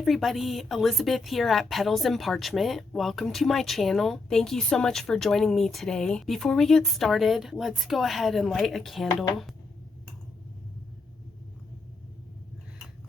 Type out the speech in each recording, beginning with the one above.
everybody, Elizabeth here at Petals and Parchment. Welcome to my channel. Thank you so much for joining me today. Before we get started, let's go ahead and light a candle.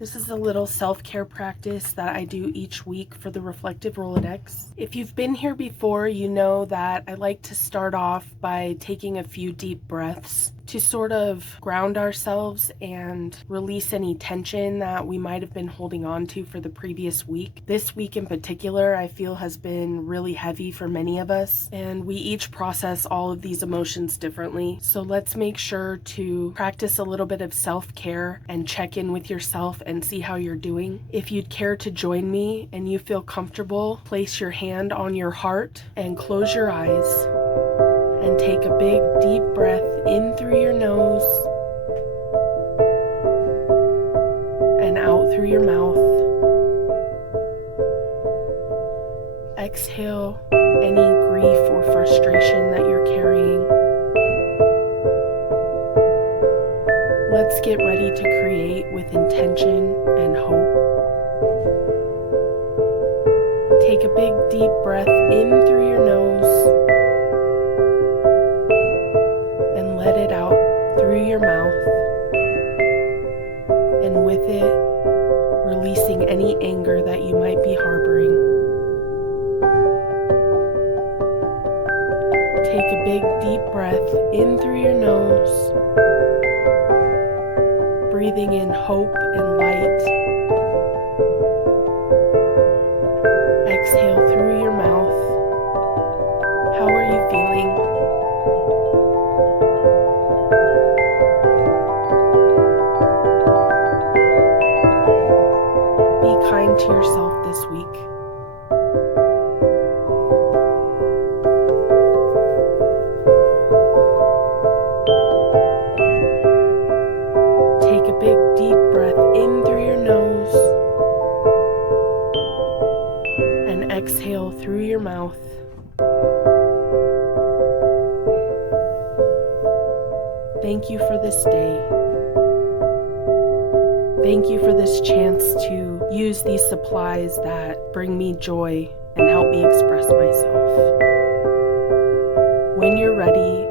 This is a little self-care practice that I do each week for the Reflective Rolodex. If you've been here before, you know that I like to start off by taking a few deep breaths to sort of ground ourselves and release any tension that we might have been holding on to for the previous week. This week in particular, I feel has been really heavy for many of us, and we each process all of these emotions differently. So let's make sure to practice a little bit of self-care and check in with yourself and see how you're doing. If you'd care to join me and you feel comfortable, place your hand on your heart and close your eyes. And take a big deep breath in through your nose and out through your mouth. Exhale any grief or frustration that you're carrying. Let's get ready to create with intention and hope. Take a big deep breath in through your nose. Let it out through your mouth, and with it, releasing any anger that you might be harboring. Take a big deep breath in through your nose, breathing in hope and light. Exhale through your mouth. How are you feeling? Kind to yourself this week. Take a big deep breath in through your nose and exhale through your mouth. Thank you for this day. Thank you for this chance to use these supplies that bring me joy and help me express myself. When you're ready,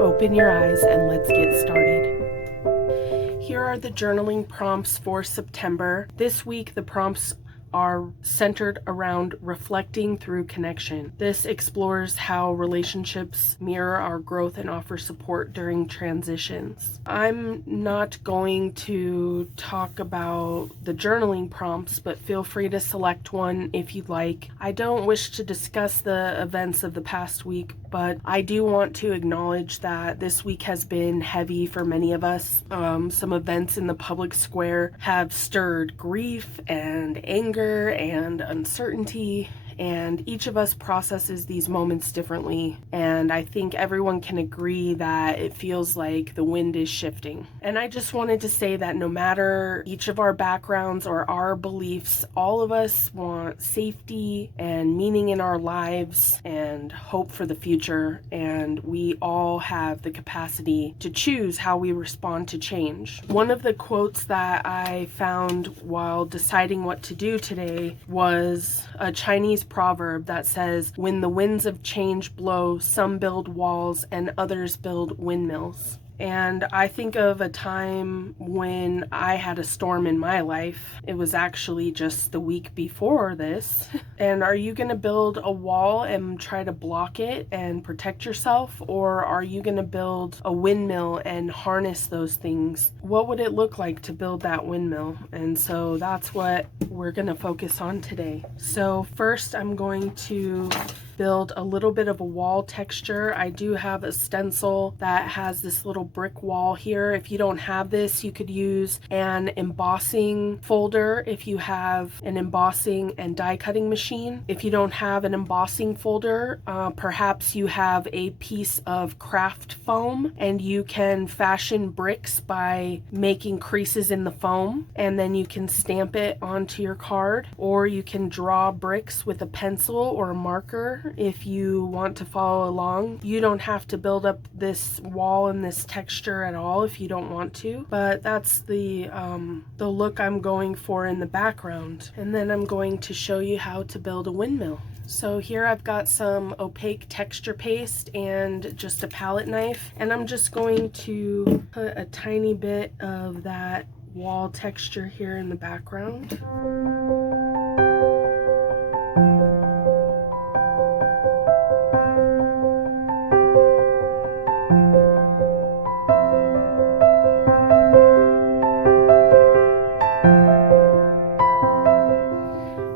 open your eyes and let's get started. Here are the journaling prompts for September. This week, the prompts are centered around reflecting through connection. This explores how relationships mirror our growth and offer support during transitions. I'm not going to talk about the journaling prompts, but feel free to select one if you'd like. I don't wish to discuss the events of the past week, but I do want to acknowledge that this week has been heavy for many of us. Some events in the public square have stirred grief and anger and uncertainty, and each of us processes these moments differently, and I think everyone can agree that it feels like the wind is shifting. And I just wanted to say that no matter each of our backgrounds or our beliefs, all of us want safety and meaning in our lives and hope for the future, and we all have the capacity to choose how we respond to change. One of the quotes that I found while deciding what to do today was a Chinese proverb that says, "When the winds of change blow, some build walls and others build windmills." And I think of a time when I had a storm in my life. It was actually just the week before this. And are you going to build a wall and try to block it and protect yourself? Or are you going to build a windmill and harness those things? What would it look like to build that windmill? And so that's what we're going to focus on today. So first I'm going to build a little bit of a wall texture. I do have a stencil that has this little brick wall here. If you don't have this, you could use an embossing folder if you have an embossing and die cutting machine. If you don't have an embossing folder, perhaps you have a piece of craft foam and you can fashion bricks by making creases in the foam, and then you can stamp it onto your card, or you can draw bricks with a pencil or a marker here if you want to follow along. You don't have to build up this wall and this texture at all if you don't want to, but that's the look I'm going for in the background. And then I'm going to show you how to build a windmill. So here I've got some opaque texture paste and just a palette knife, and I'm just going to put a tiny bit of that wall texture here in the background.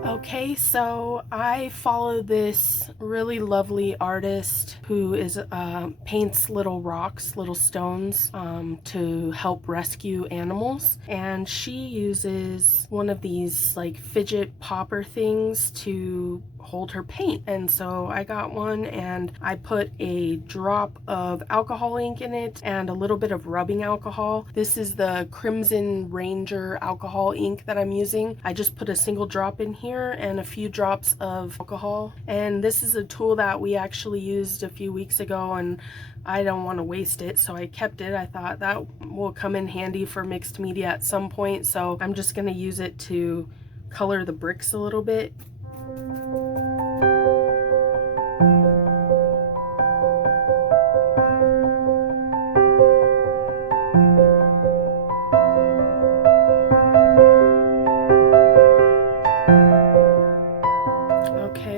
Okay, so I follow this really lovely artist who is paints little rocks, little stones to help rescue animals, and she uses one of these like fidget popper things to hold her paint. And so I got one and I put a drop of alcohol ink in it and a little bit of rubbing alcohol. This is the Crimson Ranger alcohol ink that I'm using. I just put a single drop in here and a few drops of alcohol, and this is a tool that we actually used a few weeks ago, and I don't want to waste it, so I kept it. I thought that will come in handy for mixed media at some point, so I'm just going to use it to color the bricks a little bit.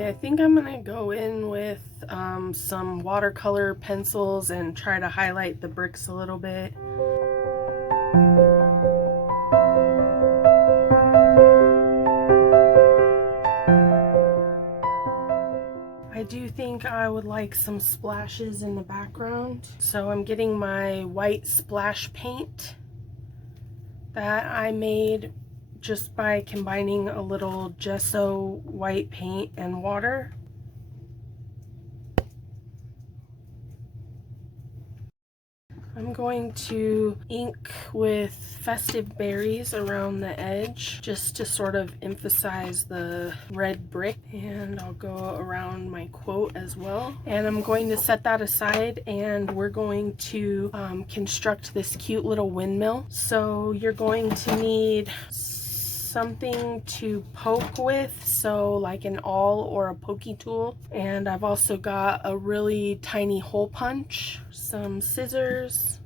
I think I'm gonna go in with some watercolor pencils and try to highlight the bricks a little bit. I do think I would like some splashes in the background, so I'm getting my white splash paint that I made just by combining a little gesso white paint and water. I'm going to ink with festive berries around the edge just to sort of emphasize the red brick, and I'll go around my quote as well. And I'm going to set that aside, and we're going to construct this cute little windmill. So you're going to need something to poke with, so like an awl or a pokey tool, and I've also got a really tiny hole punch, some scissors,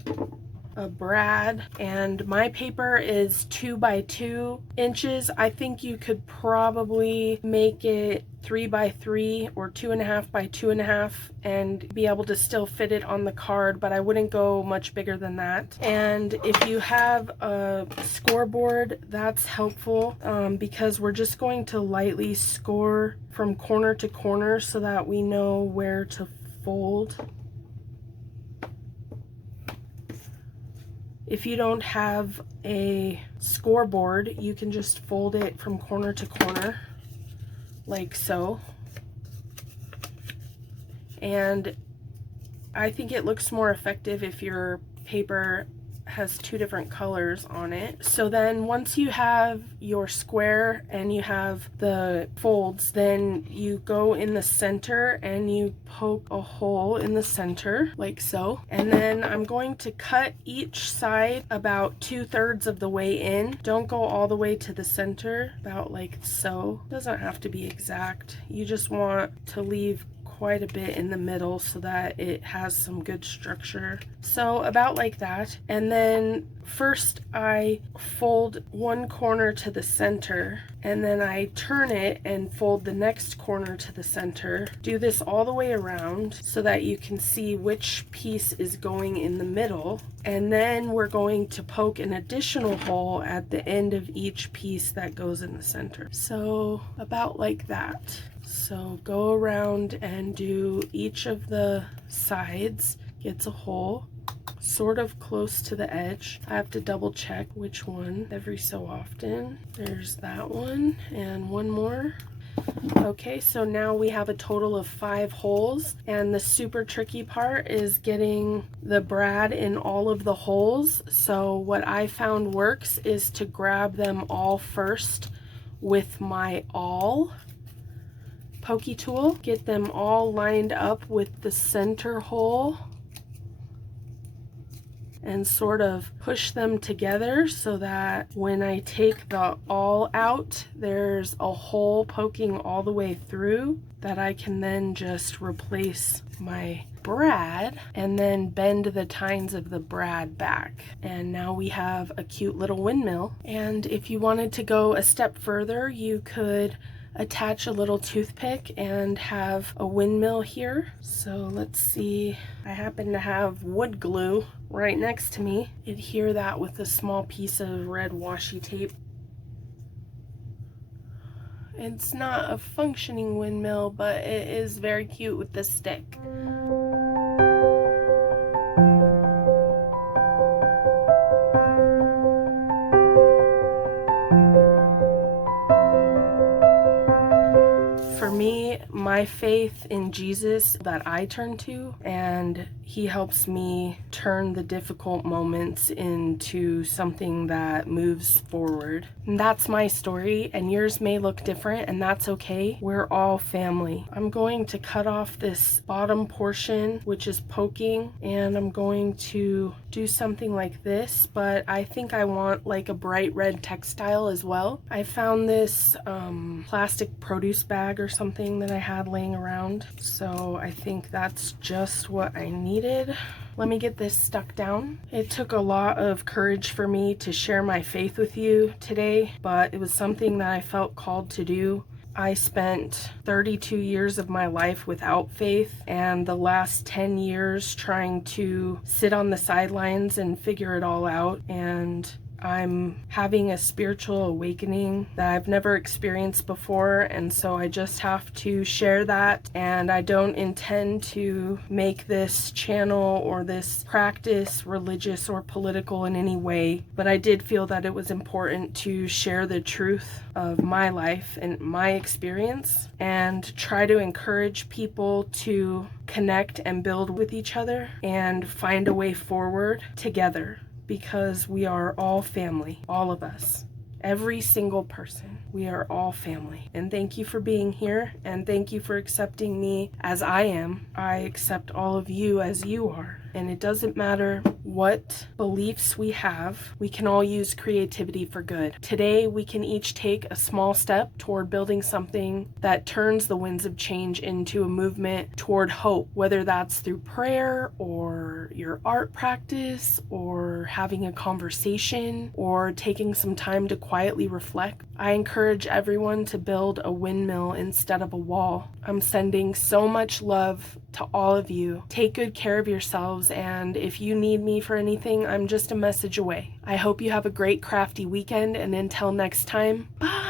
a brad, and my paper is 2 by 2 inches. I think you could probably make it 3 by 3 or 2.5 by 2.5 and be able to still fit it on the card, but I wouldn't go much bigger than that. And if you have a scoreboard, that's helpful because we're just going to lightly score from corner to corner so that we know where to fold. If you don't have a scoreboard, you can just fold it from corner to corner, like so. And I think it looks more effective if your paper has 2 different colors on it. So then once you have your square and you have the folds, then you go in the center and you poke a hole in the center like so. And then I'm going to cut each side about 2/3 of the way in. Don't go all the way to the center, about like so. Doesn't have to be exact. You just want to leave quite a bit in the middle so that it has some good structure. So about like that. And then first I fold one corner to the center, and then I turn it and fold the next corner to the center. Do this all the way around so that you can see which piece is going in the middle. And then we're going to poke an additional hole at the end of each piece that goes in the center. So about like that. So go around and do each of the sides gets a hole sort of close to the edge. I have to double check which one every so often. There's that one and one more. Okay, so now we have a total of 5 holes, and the super tricky part is getting the brad in all of the holes. So what I found works is to grab them all first with my awl, pokey tool, get them all lined up with the center hole, and sort of push them together so that when I take the awl out, there's a hole poking all the way through that I can then just replace my brad and then bend the tines of the brad back. And now we have a cute little windmill. And if you wanted to go a step further, you could attach a little toothpick and have a windmill here. So let's see, I happen to have wood glue right next to me. Adhere that with a small piece of red washi tape. It's not a functioning windmill, but it is very cute with this stick. For me, my faith in Jesus that I turn to, and he helps me turn the difficult moments into something that moves forward. And that's my story, and yours may look different, and that's okay. We're all family. I'm going to cut off this bottom portion, which is poking, and I'm going to do something like this, but I think I want like a bright red textile as well. I found this plastic produce bag or something that I had laying around, so I think that's just what I needed. Let me get this stuck down. It took a lot of courage for me to share my faith with you today, but it was something that I felt called to do. I spent 32 years of my life without faith, and the last 10 years trying to sit on the sidelines and figure it all out. And I'm having a spiritual awakening that I've never experienced before, and so I just have to share that. And I don't intend to make this channel or this practice religious or political in any way, but I did feel that it was important to share the truth of my life and my experience and try to encourage people to connect and build with each other and find a way forward together. Because we are all family, all of us, every single person. We are all family. And thank you for being here, and thank you for accepting me as I am. I accept all of you as you are. And it doesn't matter what beliefs we have, we can all use creativity for good. Today, we can each take a small step toward building something that turns the winds of change into a movement toward hope, whether that's through prayer or your art practice or having a conversation or taking some time to quietly reflect. I encourage everyone to build a windmill instead of a wall. I'm sending so much love to all of you. Take good care of yourselves, and if you need me for anything, I'm just a message away. I hope you have a great crafty weekend, and until next time, bye!